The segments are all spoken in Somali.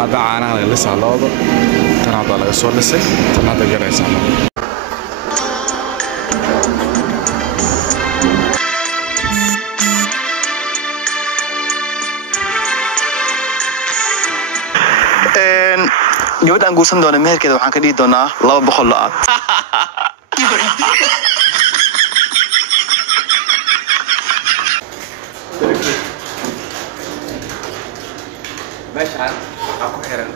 هذا عانها لسه على الأوضة تنعطى على الصور لسه تنعطى جريس على gabadha aan guursan doona meherkeeda waxaan ka dhigi doonaa 200 la'aad meeshaan waxaa ku xiran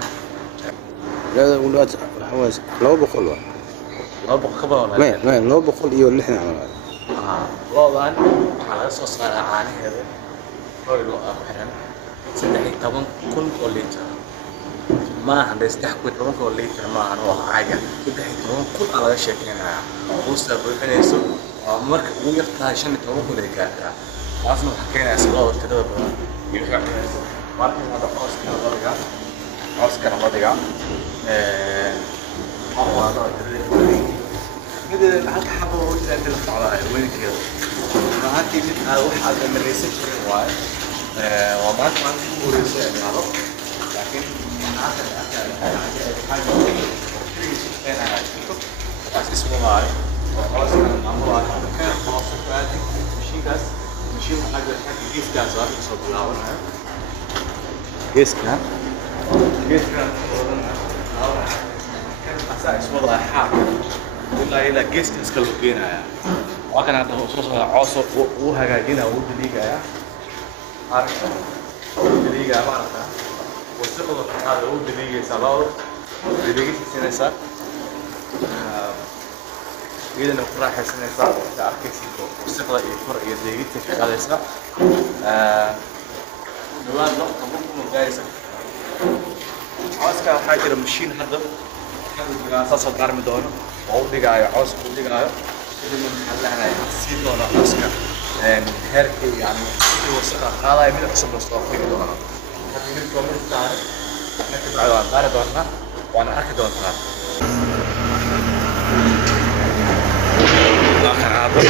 لا ولاد حواس لو بقول واحد laba boqol ka badan ما لو بقول iyo lixdan camal loodan waxaa laga soo saaraa caanaheeda hooy loo ah ku xiran 13,000 oo litir maahan 13,000 oo litir maahan oo caaga 13,000 laga sheekeynayaa hoosta buuxinayso marka ugu yartahay 15,000 ay gaartaa taasna waxaa keenaysa loo tirada badan iyo waxa cunaysa markii hada cooska la dhigaa مدة هالك حبة وجد عند الفعلاء وين كذا فهاتي من هذا واحد من الريسيرش واي وما كان هو ريسيرش يعني عرف لكن هذا حاجة أنا شفته بس اسمه معي خلاص كان عمره كان خلاص بعدين مشي حاجة جيس كان صار يصاب الأول جيس كان اسمه الله حاكم إلا جيست إسكال وجينا يا وكان هذا خصوصا عصر وهجاجينا ودليجا يا عارف دليجا ما عرفها والثقل هذا ودليجا سلام دليجا سنة صار إذا نقرأ حسنة صار تعرف كيف والثقل يفرق يدليجا تفرق هذا صار نوان نقطة ممكن جايزة عاسكا حاجة مشين هذا أساس القرم دونه وأوديجايا عاسك أوديجايا إذا من حلنا يصير دونه عاسكا هركي يعني وسخة هذا يمين حسب الصوفي دونه هذا من كمل تعرف نكتب على دار دونه وأنا أكيد دونه لكن هذا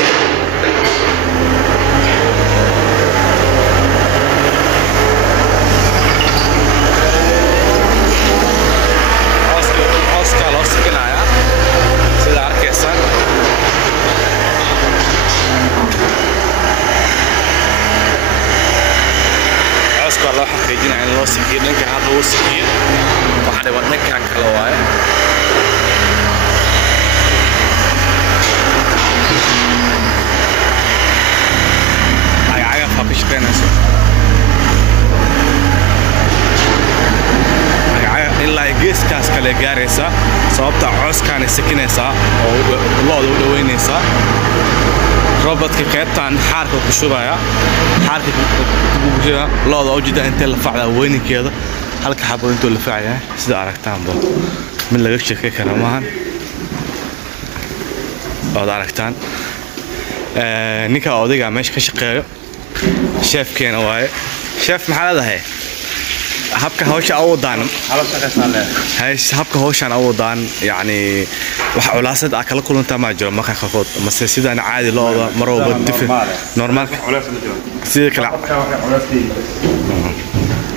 loo xaqiijinayo in loo sikiyo dhanka hadda uu sikiyo waxa dhawaan dhankan kale waaye ayaga faqish keenayso ayaga ilaa geeskaas kale gaaraysa sababta cooskaan sikinaysa oo looda u dhaweynaysa robotki qaybtan xaarka ku shubaya xaarka ku jira looda oo jida inta la facda weynikeeda halka xabo inta la facaya sida aragtaan bal min laga sheekay kara maahan oo aragtaan ninka odayga meesha ka shaqeeyo chefkeena waaye chef maxaa leedahay habka hawsha u wadaan habka hawshan u wadaan yani wax culaasad ah kala kulanta ma jiro marka qafood ama sidaan caadi looda marwaba difin normal culaas ma jiro sida kala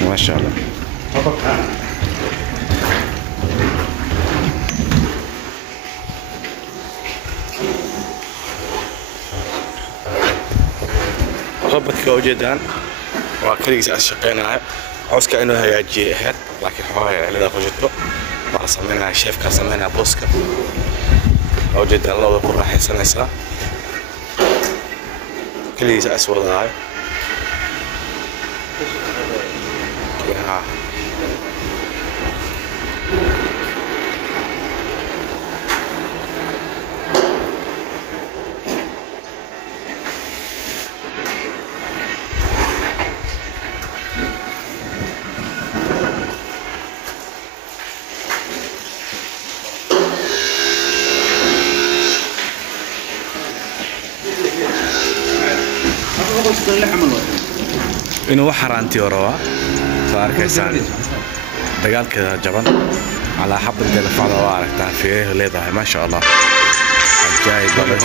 ma sha Allah robotka ujeedaan waa kaligiis aan shaqeynayo عوسك إنه هيجي هاد لكن حوالي اللي ده فجته ما سمينا شيف كان سمينا بوسكا وجد الله يقول راح يسنى سا كليس أسود هاي يا إنه حرانتي وروا فاركيسان دجال كذا جبل على حب التلفون وارك تعرفيه ليه ما شاء الله الجاي بلش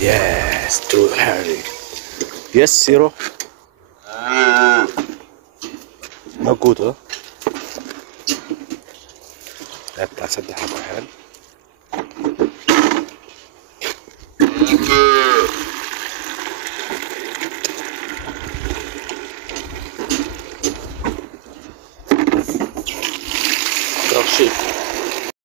Yes, too hairy. Yes, Zero. Not good, huh? That's a damn head. Drop sheep.